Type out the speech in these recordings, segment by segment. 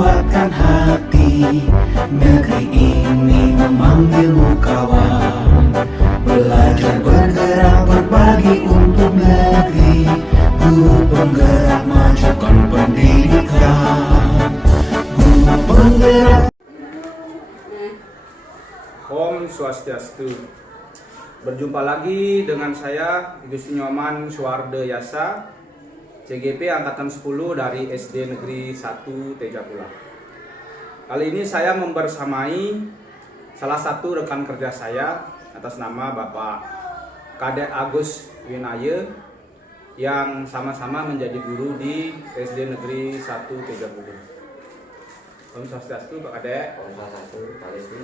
kuatkan hati. Negeri ini memanggilmu kawan. Belajar bergerak berbagi untuk negeri. Guru penggerak majukan pendidikan. Guru penggerak. Om Swastiastu. Berjumpa lagi dengan saya Gusti Nyoman Suwarde Yasa, CGP Angkatan 10 dari SD Negeri 1 Tejapula. Kali ini saya membersamai salah satu rekan kerja saya atas nama Bapak Kadek Agus Winaya yang sama-sama menjadi guru di SD Negeri 1 Tejapula. Om Swastiastu Pak Kadek. Om Swastiastu Pak Rizky.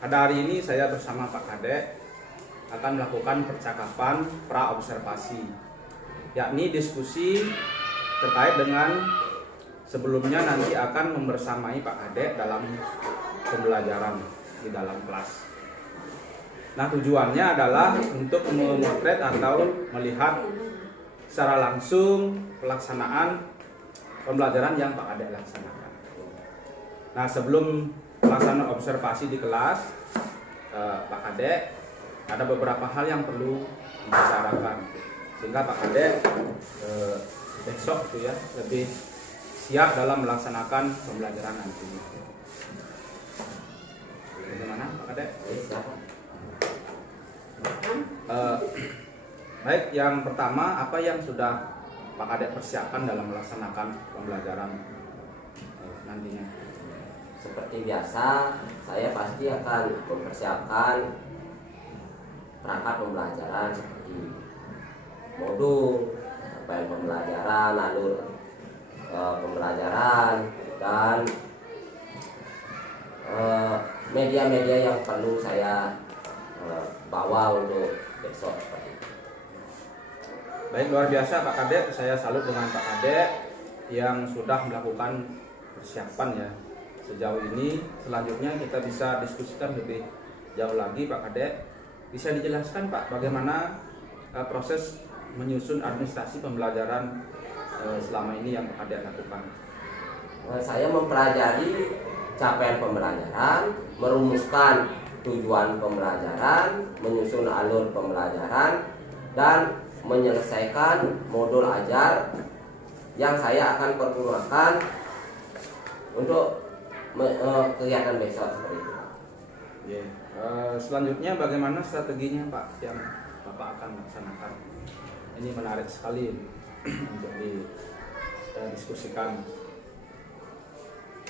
Pada hari ini saya bersama Pak Kadek akan melakukan percakapan pra-observasi, yakni diskusi terkait dengan sebelumnya nanti akan membersamai Pak Kadek dalam pembelajaran di dalam kelas. Nah, tujuannya adalah untuk memotret atau melihat secara langsung pelaksanaan pembelajaran yang Pak Kadek laksanakan. Nah, sebelum pelaksanaan observasi di kelas, Pak Kadek ada beberapa hal yang perlu dibicarakan sehingga Pak Kadek besok itu ya lebih siap dalam melaksanakan pembelajaran nantinya. Bagaimana Pak Kadek? Baik, yang pertama, apa yang sudah Pak Kadek persiapkan dalam melaksanakan pembelajaran nantinya? Seperti biasa, saya pasti akan mempersiapkan perangkat pembelajaran seperti modul, rangkaian pembelajaran, alur pembelajaran, dan media-media yang perlu saya bawa untuk besok seperti itu. Baik, luar biasa Pak Kadek, saya salut dengan Pak Kadek yang sudah melakukan persiapan ya sejauh ini. Selanjutnya kita bisa diskusikan lebih jauh lagi Pak Kadek. Bisa dijelaskan Pak bagaimana proses menyusun administrasi pembelajaran selama ini yang Pak Kadek lakukan? Saya mempelajari capaian pembelajaran, merumuskan tujuan pembelajaran, menyusun alur pembelajaran, dan menyelesaikan modul ajar yang saya akan pergunakan untuk kegiatan besok seperti itu. Selanjutnya bagaimana strateginya Pak yang Bapak akan laksanakan? Ini menarik sekali untuk didiskusikan.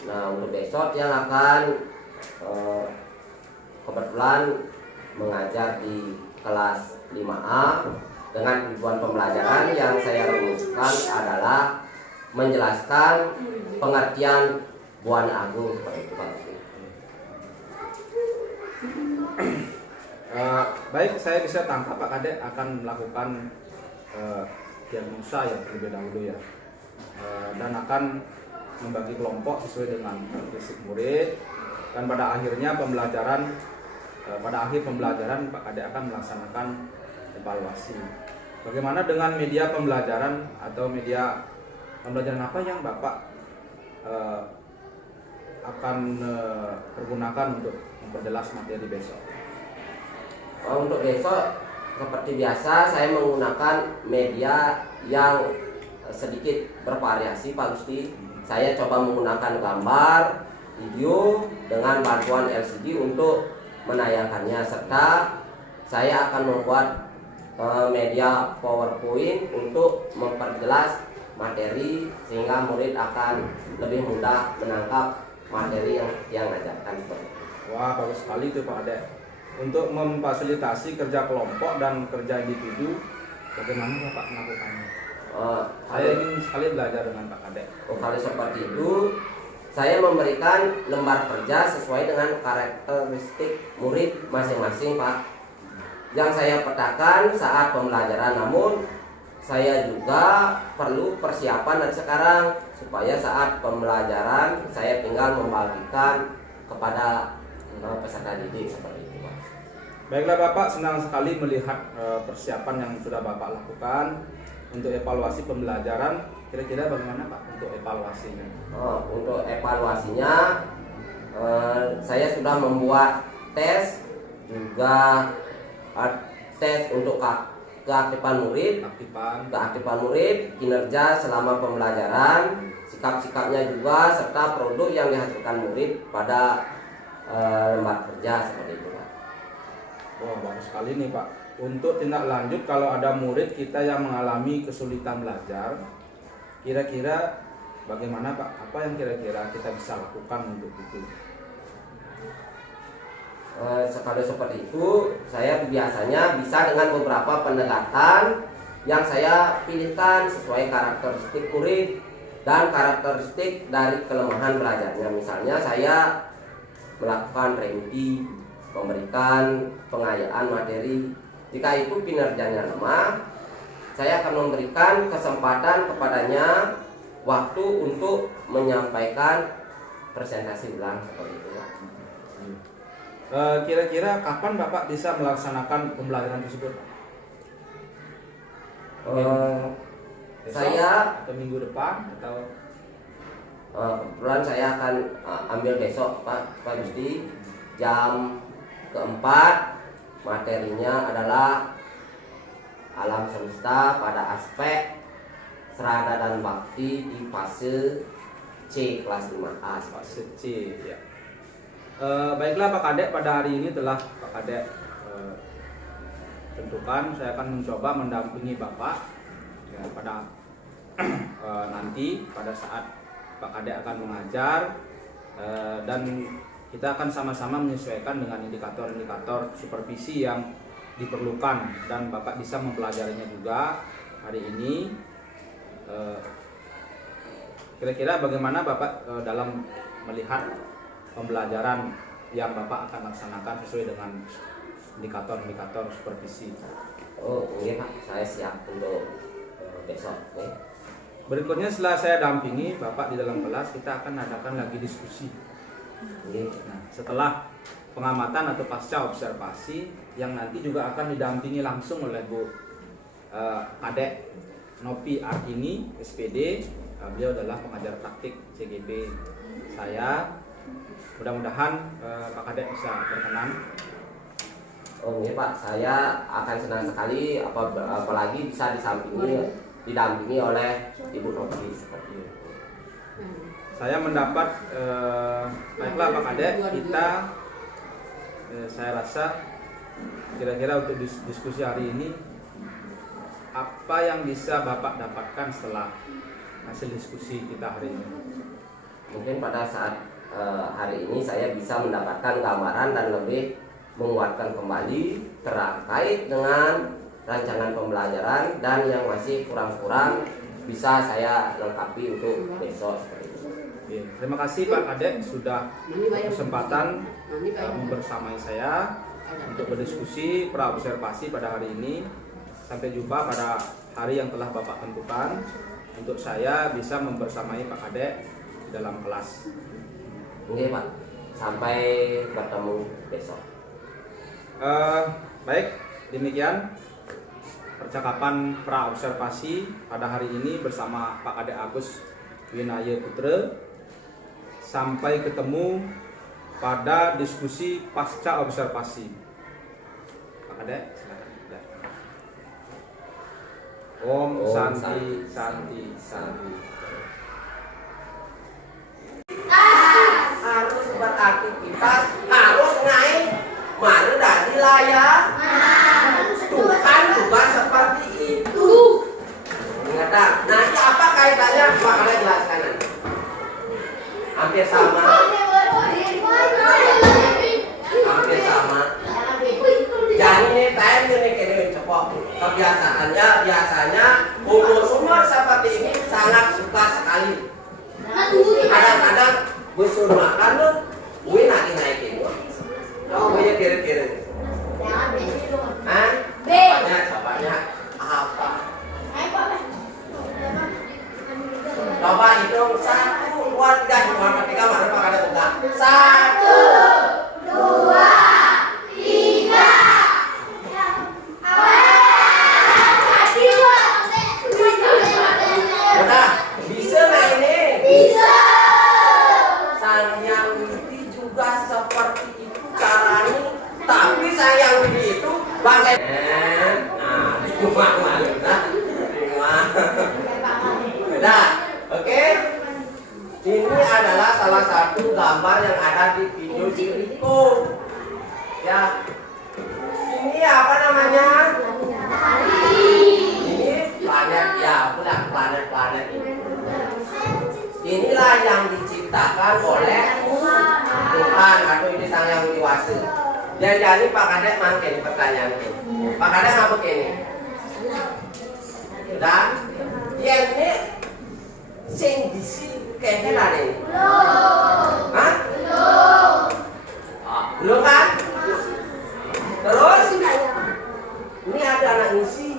Nah, untuk besok yang akan kebetulan mengajar di kelas 5A dengan tujuan pembelajaran yang saya rumuskan adalah menjelaskan pengertian Buana Agung seperti itu Pak. Baik, saya bisa tangkap Pak Kadek akan melakukan diagnosa ya terlebih dahulu ya, dan akan membagi kelompok sesuai dengan karakteristik murid, dan pada akhirnya pada akhir pembelajaran Pak Kadek akan melaksanakan evaluasi. Bagaimana dengan media pembelajaran atau media pembelajaran apa yang Bapak akan pergunakan untuk memperjelas materi besok? Untuk besok seperti biasa saya menggunakan media yang sedikit bervariasi Pak Gusti. Saya coba menggunakan gambar, video dengan bantuan LCD untuk menayangkannya, serta saya akan membuat media PowerPoint untuk memperjelas materi sehingga murid akan lebih mudah menangkap materi yang diajarkan seperti itu. Wah, bagus sekali itu Pak Kadek. Untuk memfasilitasi kerja kelompok dan kerja individu, bagaimana Bapak melakukannya? Saya ingin sekali belajar dengan Pak Kadek. Kalau seperti itu, saya memberikan lembar kerja sesuai dengan karakteristik murid masing-masing Pak, yang saya petakan saat pembelajaran. Namun saya juga perlu persiapan dari sekarang supaya saat pembelajaran saya tinggal membagikan kepada peserta didik seperti itu Pak. Baiklah Bapak, senang sekali melihat persiapan yang sudah Bapak lakukan untuk evaluasi pembelajaran Kira-kira bagaimana Pak untuk evaluasinya? Untuk evaluasinya, saya sudah membuat tes juga, tes untuk keaktifan murid, kinerja selama pembelajaran, sikap-sikapnya juga, serta produk yang dihasilkan murid pada lembar kerja seperti itu Pak. Wah, bagus sekali nih Pak. Untuk tindak lanjut kalau ada murid kita yang mengalami kesulitan belajar, kira-kira bagaimana Pak? Apa yang kira-kira kita bisa lakukan untuk itu? Sekali seperti itu, saya biasanya bisa dengan beberapa pendekatan yang saya pilihkan sesuai karakteristik murid dan karakteristik dari kelemahan belajarnya. Misalnya saya melakukan review, memberikan pengayaan materi. Jika itu kinerjanya lemah, saya akan memberikan kesempatan kepadanya waktu untuk menyampaikan presentasi ulang seperti itu. Kira-kira kapan Bapak bisa melaksanakan pembelajaran tersebut? Besok, saya atau minggu depan atau kebetulan saya akan ambil besok Pak Gusti, jam keempat. Materinya adalah alam semesta pada aspek serada dan bakti di fase C kelas 5A. fase C ya. Baiklah Pak Kadek, pada hari ini telah Pak Kadek tentukan saya akan mencoba mendampingi Bapak ya, pada nanti pada saat Pak Kadek akan mengajar, dan kita akan sama-sama menyesuaikan dengan indikator-indikator supervisi yang diperlukan, dan Bapak bisa mempelajarinya juga hari ini. Kira-kira bagaimana Bapak dalam melihat pembelajaran yang Bapak akan laksanakan sesuai dengan indikator-indikator supervisi? Iya Pak, saya siap untuk besok. Berikutnya setelah saya dampingi Bapak di dalam kelas, kita akan adakan lagi diskusi. Nah, setelah pengamatan atau pasca observasi yang nanti juga akan didampingi langsung oleh Bu Kadek Nopi Arkini SPD. Beliau adalah pengajar praktik CGB saya. Mudah-mudahan Pak Kadek bisa berkenan. Iya Pak, saya akan senang sekali apalagi bisa didampingi oleh Ibu Nopi seperti itu. Saya mendapat baiklah Pak Kadek, kita saya rasa kira-kira untuk diskusi hari ini apa yang bisa Bapak dapatkan setelah hasil diskusi kita hari ini? Mungkin pada saat hari ini saya bisa mendapatkan gambaran dan lebih menguatkan kembali terkait dengan rancangan pembelajaran, dan yang masih kurang-kurang bisa saya lengkapi untuk besok seperti itu. Terima kasih Pak Kadek sudah berkesempatan membersamai saya untuk berdiskusi praobservasi pada hari ini. Sampai jumpa pada hari yang telah Bapak tentukan untuk saya bisa membersamai Pak Kadek di dalam kelas. Oke Pak, sampai bertemu besok. Baik, demikian percakapan praobservasi pada hari ini bersama Pak Kadek Agus Winaya Putra. Sampai ketemu pada diskusi pasca observasi. Pak Kadek, silakan. Om Santi Santi Santi. Harus beraktivitas, harus naik, mana dari layar. Tuhan juga seperti itu. Ingat, nanti apa kaitannya? Pak Kadek jelaskan nanti. Hampir sama. Hampir sama. Jadi ini time ini kini cepok. Kebiasaannya biasanya umur seperti ini sangat suka sekali. Kadang-kadang busur makan loh, gue nanti naikin loh. Oh, gue kiri-kiri. Hah? Bapaknya apa? Coba hitung 1, 2, 3, cuma ketika mana Pak Kadek buka? 1, 2, 3. Udah. Pakai. Nah, nah, oke. Ini adalah salah satu gambar yang ada di video diriku. Ya. Ini apa namanya? Ini planet ya, bukan planet-planet ini. Inilah yang diciptakan oleh Tuhan atau ini Sang Yang Widi Wase. Jadi Pak Kadek mangke pertanyaan ini. Pak Kadek apa ini? Sudah? Ini sing disi kayaknya ada ini. Hah? Belum kan? Terus ini ada anak ngisi.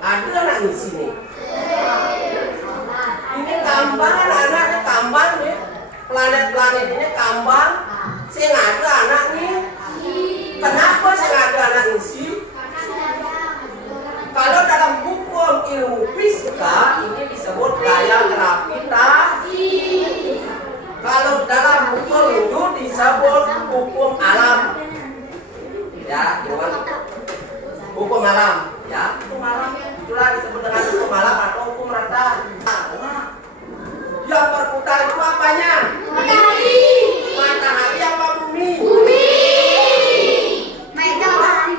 Ada anak ngisi nih. Ini kambang anak-anaknya kambang nih. Planet-planet ini kambang. Sing ada anak nih. Kenapa sing ada anak ngisi? Kalau dalam hukum ilmu fisika ini disebut gaya gravitasi. Kalau dalam hukum Hindu disebut hukum alam. Ya, hukum alam. Ya, hukum alam itulah disebut dengan hukum alam atau hukum rata. Yang berputar itu apanya? Matahari. Matahari apa bumi? Bumi. Matahari.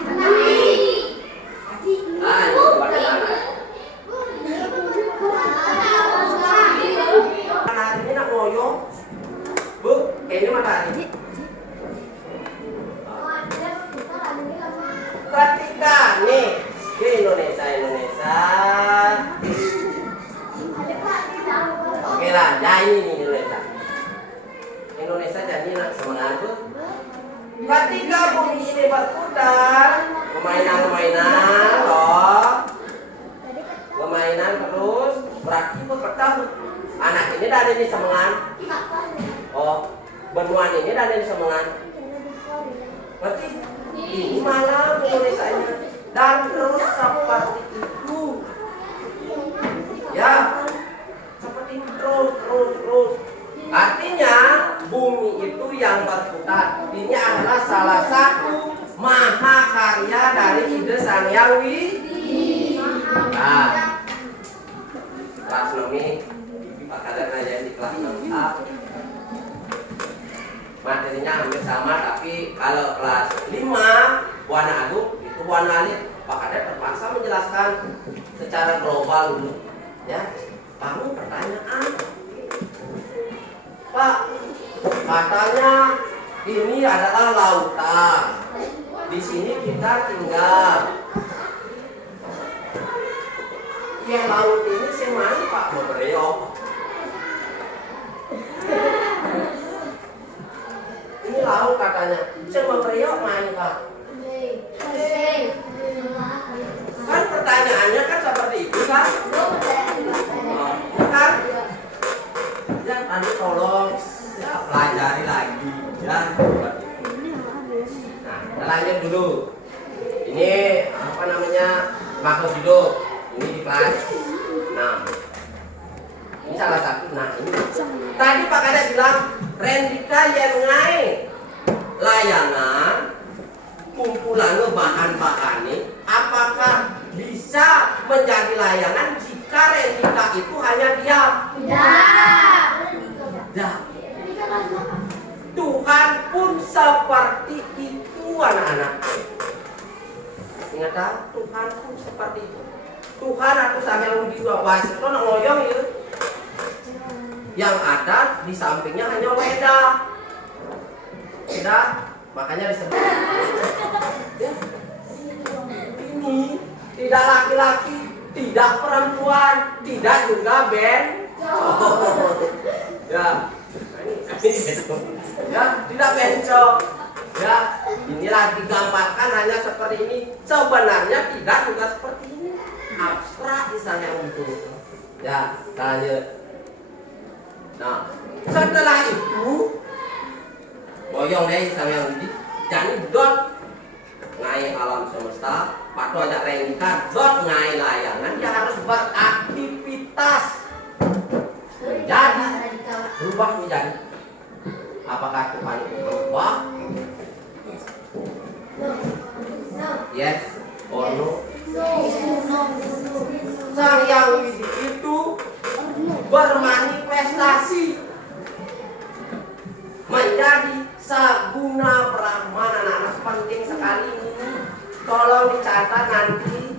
Ah, ini matahari. Matahari ini nak ngoyong. Bu, ini matahari. Ketika nih di Indonesia. Oke lah, jadi nih Indonesia jadi nak semangat tuh. Ketika bumi ini berputar, permainan loh, permainan terus berarti berputar. Anak ini dari ini semangat. Oh, benua ini dari ini semangat. Berarti ini malam Indonesia-nya dan terus seperti itu. Ya, seperti itu terus. Artinya bumi itu yang berputar. Ini adalah salah satu mahakarya dari ide Sang Yang Widi. Nah, kelas 6 ini Pak Kadek aja di kelas 6A. Materinya hampir sama, tapi kalau kelas 5 Warna Agung itu warna alit. Pak Kadek terpaksa menjelaskan secara global dulu. Ya, kamu pertanyaan. Pak, katanya ini adalah lautan. Di sini kita tinggal. Ya laut ini semana Pak Bebreyok. Ini laut katanya. Saya Bebreyok main Pak. Kan pertanyaannya kan seperti itu kan? Kan? Ya tadi tolong ya, pelajari lagi ya. Nah, kita lanjut dulu. Ini apa namanya makhluk hidup. Ini di kelas 6. Ini salah satu. Nah ini. Tadi Pak Kadek bilang Rendika yang ngai layanan kumpulan bahan-bahan ini apakah bisa menjadi layanan jika Rendika itu hanya diam? Tidak. Tuhan pun seperti itu anak-anak. Ingat tak? Tuhan pun seperti itu. Tuhan atau Sang Yang Widi Wase itu ngoyong ya. Yang ada di sampingnya hanya weda. Tidak, makanya disebut. Ini tidak laki-laki, tidak perempuan, tidak juga band. Ya, ya, tidak bencong. Ya, inilah digambarkan hanya seperti ini. Sebenarnya tidak juga seperti ini. Abstrak misalnya untuk. Ya, lanjut. Nah, setelah itu boyong deh Sang Yang Widi. Jadi dot ngai alam semesta. Waktu ada Rendika dot ngai layangan. Dia harus beraktivitas. Jadi berubah menjadi. Apakah Tuhan itu berubah? Sang Hyang Widi itu bermanifestasi menjadi Saguna Brahman. Anak-anak penting sekali ini, tolong dicatat nanti.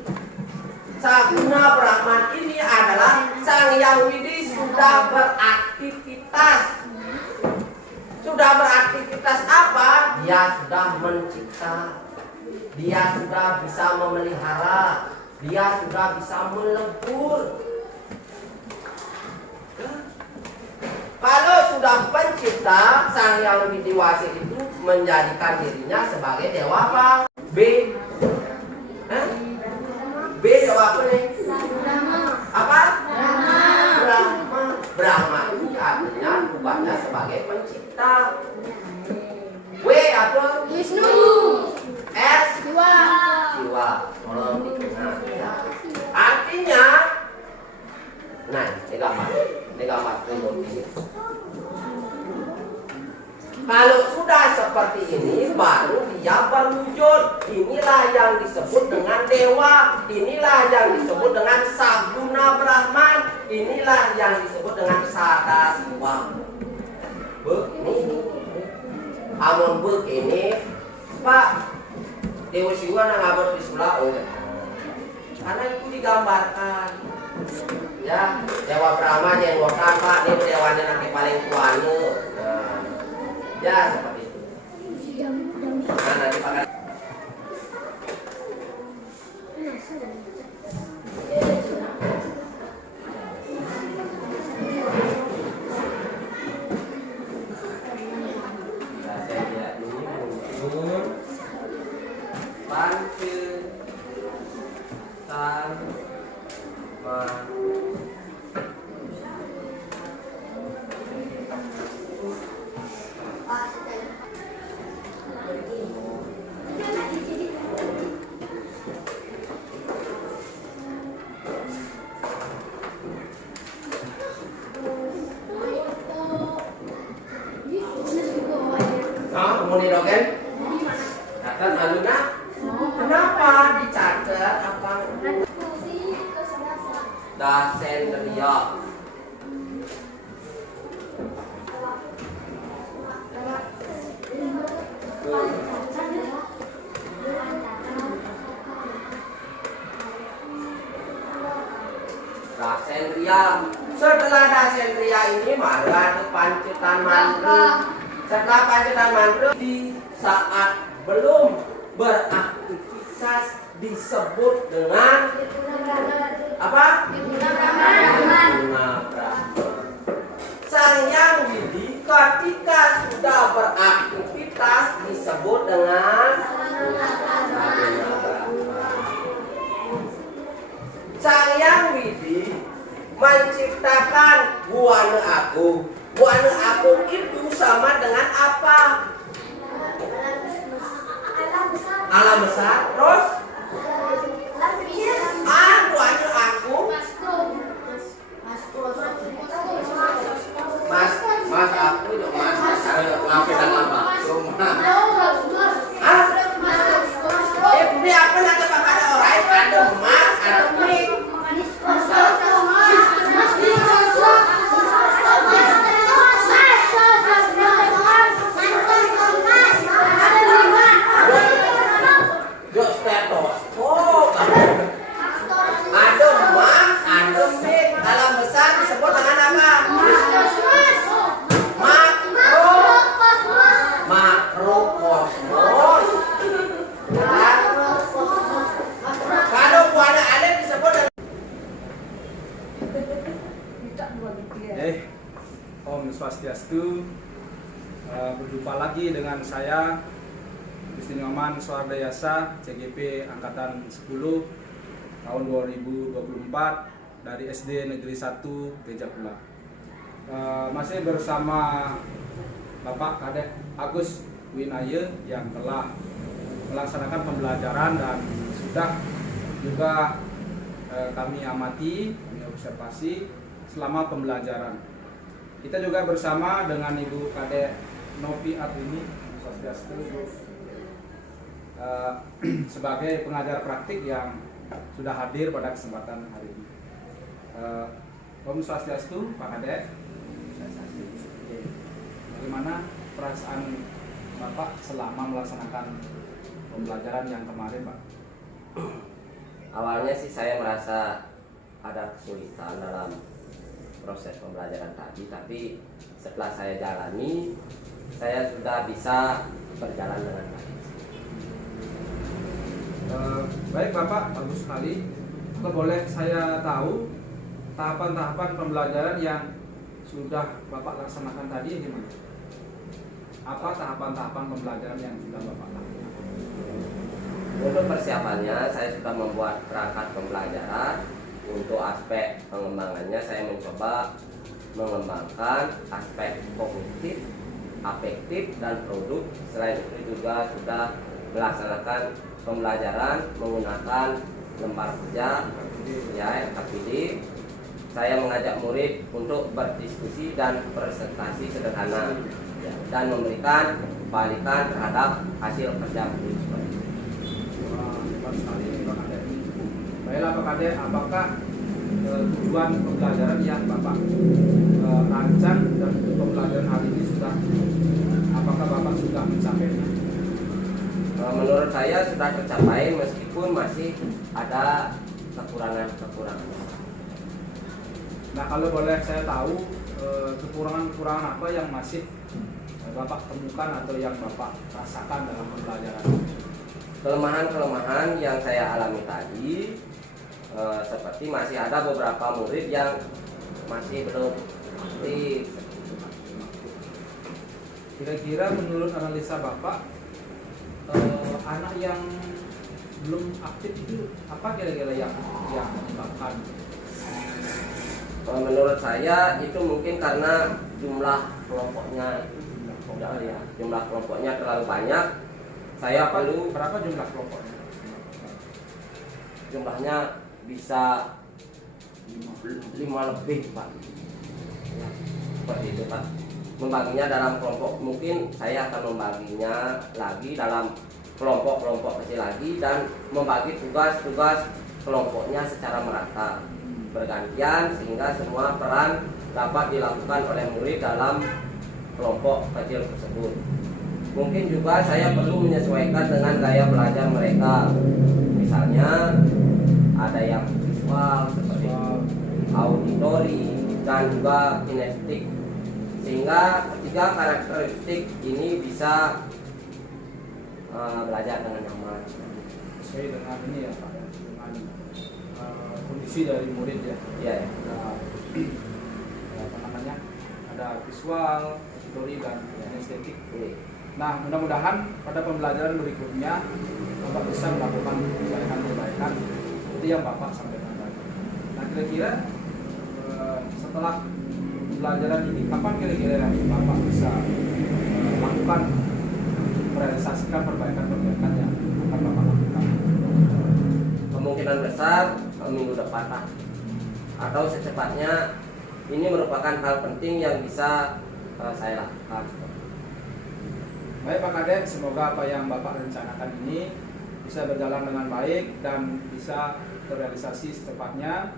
Saguna Brahman ini adalah Sang Hyang Widi sudah beraktivitas. Sudah beraktivitas apa? Dia sudah mencipta. Dia sudah bisa memelihara. Dia sudah bisa melebur. Kalau sudah pencipta, Sang Hyang Widiwasi itu menjadikan dirinya sebagai dewa apa? B. B dewa apa nih? Apa? Brahma. Brahma ini artinya bukannya sebagai pencipta. W apa? Wisnu. S. Jiwa. Jiwa. Tolong dikenal ya. Artinya, nah ini gambar ini. Kalau sudah seperti ini, baru dia berwujud. Inilah yang disebut dengan dewa. Inilah yang disebut dengan Saguna Brahman. Inilah yang disebut dengan Sadasiwa. Begini, amun begini, Pak Dewa Siwa nang abad Bismillah. Karena itu digambarkan. Ya, Dewa Brahma jenggotan Pak, ini dewanya nanti paling tuanya. Nah, ya seperti itu. Nah, nanti pakai. Nah, saya lihat ini muncul Pancu kemudian dogen catat aluna. Kenapa dicatat apa? Dasendria. Dasendria. Setelah Dasendria ini mari ada Pancetan Mantra. Setelah Pancetan Mantra di saat belum beraktivitas disebut dengan apa? Bunga Brahma. Sang Hyang Widi ketika sudah beraktivitas disebut dengan Saguna Brahma. Sang Hyang Widi menciptakan Buana Agung. Buana Agung itu sama dengan apa? Alam besar. Terus Buana Agung Mas aku itu mas ngapain apa? Ini apa nanti pak ada orang ada mas ada mik. Om Swastiastu. Berjumpa lagi dengan saya Gusti Nyoman Swardayasa, CGP Angkatan 10 tahun 2024 dari SD Negeri 1 Gejapula. Masih bersama Bapak Kadek Agus Winaya yang telah melaksanakan pembelajaran dan sudah juga kami amati, kami observasi selama pembelajaran. Kita juga bersama dengan Ibu Kadek Novi Artini sebagai pengajar praktik yang sudah hadir pada kesempatan hari ini. Om Swastiastu, Pak Kadek. Oke. Bagaimana perasaan Bapak selama melaksanakan pembelajaran yang kemarin, Pak? Awalnya sih saya merasa ada kesulitan dalam proses pembelajaran tadi, tapi setelah saya jalani, saya sudah bisa berjalan dengan baik. Baik Bapak, bagus sekali. Kalau boleh saya tahu tahapan-tahapan pembelajaran yang sudah Bapak laksanakan tadi gimana? Apa tahapan-tahapan pembelajaran yang sudah Bapak lakukan? Untuk persiapannya, saya sudah membuat perangkat pembelajaran. Untuk aspek pengembangannya, saya mencoba mengembangkan aspek kognitif, afektif, dan produk. Selain itu juga sudah melaksanakan pembelajaran menggunakan lembar kerja, ya, LKPD. Saya mengajak murid untuk berdiskusi dan presentasi sederhana, ya, dan memberikan balikan terhadap hasil kerja murid. Wah, hebat sekali Pak Kadek. Baiklah Pak Kadek, apakah tujuan pembelajaran yang Bapak rancang dan untuk pembelajaran hari ini apakah Bapak sudah mencapainya? Menurut saya sudah tercapai meskipun masih ada kekurangan-kekurangan. Nah, kalau boleh saya tahu kekurangan-kekurangan apa yang masih Bapak temukan atau yang Bapak rasakan dalam pembelajaran? Kelemahan-kelemahan yang saya alami tadi, seperti masih ada beberapa murid yang masih belum aktif. Kira-kira menurut analisa Bapak, anak yang belum aktif itu apa kira-kira yang menyebabkan? Menurut saya itu mungkin karena jumlah kelompoknya terlalu banyak. Saya perlu Berapa jumlah kelompoknya? jumlahnya bisa 5 lebih, Pak. Ya, seperti itu, Pak. Membaginya dalam kelompok, mungkin saya akan membaginya lagi dalam kelompok-kelompok kecil lagi dan membagi tugas-tugas kelompoknya secara merata, bergantian, sehingga semua peran dapat dilakukan oleh murid dalam kelompok kecil tersebut. Mungkin juga saya perlu menyesuaikan dengan gaya belajar mereka. Misalnya ada yang visual seperti auditori dan juga kinestetik, sehingga ketiga karakteristik ini bisa belajar dengan nyaman. Sesuai dengan ini ya Pak, dengan kondisi dari murid ya. Iya. Apa namanya? Ada visual, auditori dan kinestetik. Ini. Nah, mudah-mudahan pada pembelajaran berikutnya Bapak bisa melakukan perbaikan-perbaikan seperti yang Bapak sampaikan tadi. Nah, kira-kira setelah pembelajaran ini, kapan kira-kira Bapak bisa melakukan merealisasikan perbaikan-perbaikan yang akan Bapak lakukan? Kemungkinan besar minggu depan, Pak, atau secepatnya. Ini merupakan hal penting yang bisa saya lakukan. Baik Pak Kadek, semoga apa yang Bapak rencanakan ini bisa berjalan dengan baik dan bisa terrealisasi secepatnya.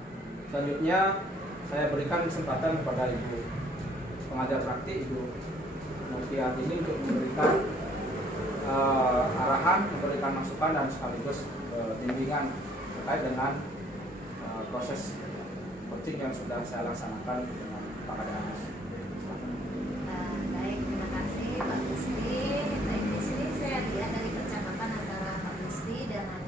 Selanjutnya saya berikan kesempatan kepada Ibu pengajar praktik, Ibu Mutiar ini untuk memberikan arahan, memberikan masukan dan sekaligus bimbingan terkait dengan proses coaching yang sudah saya laksanakan dengan Pak Kadek Agus. Baik, terima kasih Pak Gusti. Baik, di sini saya lihat dari percakapan antara Pak Gusti dengan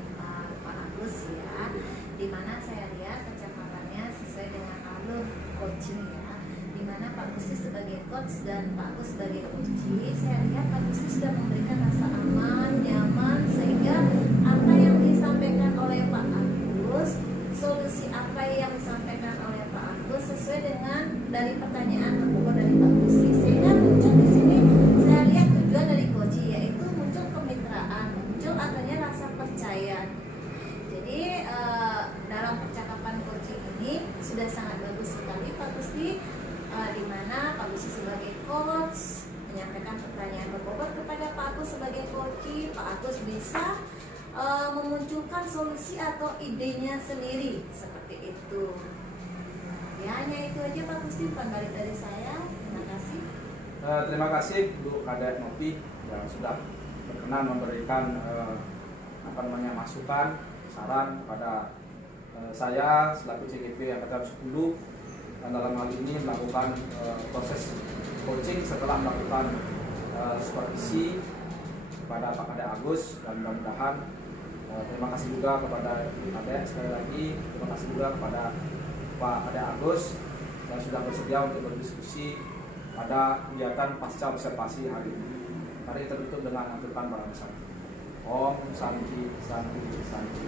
Pak Agus ya, di mana saya lihat percakapannya sesuai dengan alur coaching ya, di mana Pak Gusti sebagai coach dan Pak Agus sebagai coachee. Saya lihat Pak Gusti sudah memberikan rasa aman, nyaman, sehingga apa yang disampaikan oleh Pak Agus, solusi apa yang disampaikan oleh Pak Agus sesuai dengan dari pertanyaan terpokok dari Pak Gusti, sehingga muncul di sini saya lihat tujuan dari coaching, yaitu muncul kemitraan, muncul adanya rasa percaya. Jadi dalam percakapan coaching ini sudah sangat bagus sekali Pak Gusti, di mana Pak Gusti sebagai coach menyampaikan pertanyaan berbobot kepada Pak Agus sebagai coachee. Pak Agus bisa memunculkan solusi atau idenya sendiri seperti itu. Ya hanya itu aja Pak Gusti, bukan balik dari saya. Terima kasih. Terima kasih Bu Kadek Novi yang sudah berkenan memberikan masukan, saran kepada saya selaku CGP Angkatan 10, dan dalam hal ini melakukan proses coaching setelah melakukan supervisi kepada Pak Kadek Agus, dan mudah-mudahan terima kasih juga kepada Kadek sekali lagi, terima kasih juga kepada Pak Kadek Agus yang sudah bersedia untuk berdiskusi pada kegiatan pasca observasi hari ini. Mari kita tutup dengan lanjutan barang Om Santi Santi Santi.